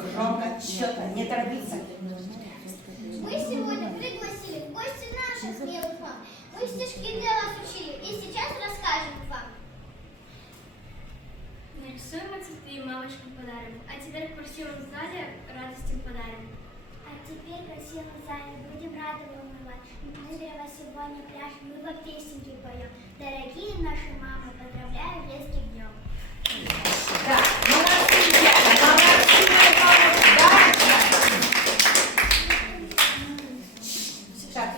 Громко, четко, не торопиться. Мы сегодня пригласили в гости наших смелых мам. Мы стишки для вас учили и сейчас расскажем вам. Нарисуем цветы и мамочкам подарим, а теперь в красивом зале радости подарим. А теперь красиво зале будем рады волновать. Мы для вас сегодня пляшем, мы вам песенки поем. Дорогие наши мамы, поздравляю детским днем. Да, молодцы, ребята, молодцы, мои мамочки, дальше. Так.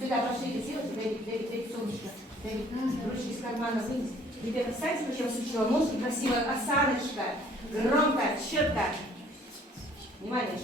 Сюда пошли, сделайте, Дэвид, солнышко. Дэвид, ручки из кармана вынес. Ребята, встаньте, как я вас учила. Нос и красивая осаночка. Громко, четко. Внимание.